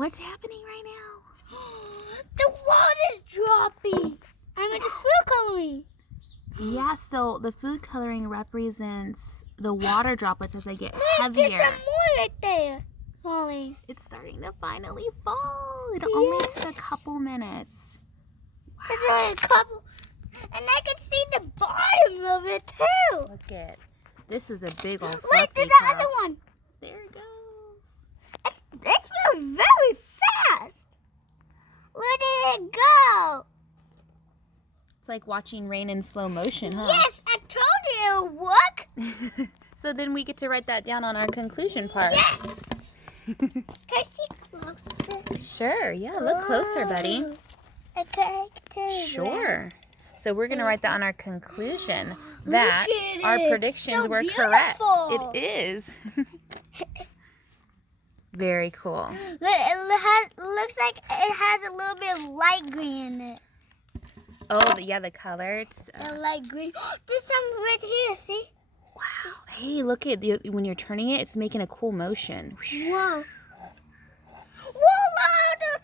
What's happening right now? The water's dropping. I'm in the food coloring. Yeah, so the food coloring represents the water droplets as they get heavier. There's some more right there falling. It's starting to finally fall. It only took a couple minutes. There's only a couple. And I can see the bottom of it too. Look at this is a big old fluffy Look, there's the cup. other one. There it goes. It's moving very fast. Where did it go? It's like watching rain in slow motion, huh? Yes, I told you it would work. So then we get to write that down on our conclusion part. Yes. Can I see closer? Sure, yeah, look closer, buddy. Okay, Sure. So we're going to write that on our conclusion that our predictions were beautiful. correct. It is. Very cool. It looks like it has a little bit of light green in it. Oh, yeah, the color. It's, Light green. There's some right here, see? wow. Hey, look at when you're turning it, it's making a cool motion. Wow. Whoa, the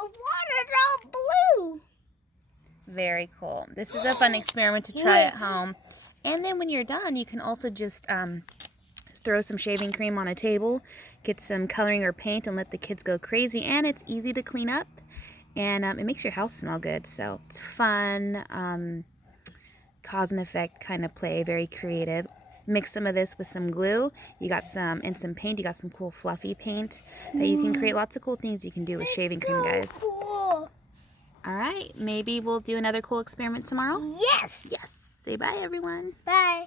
water's all blue. Very cool. This is a fun experiment to try at home. And then when you're done, you can also just throw some shaving cream on a table, get some coloring or paint, and let the kids go crazy. And it's easy to clean up, and it makes your house smell good. So it's fun, cause and effect kind of play, very creative. Mix some of this with some glue. You got some paint. You got some cool fluffy paint that you can create lots of cool things you can do with shaving cream, guys. Cool. All right, maybe we'll do another cool experiment tomorrow. Yes. Yes. Say bye, everyone. Bye.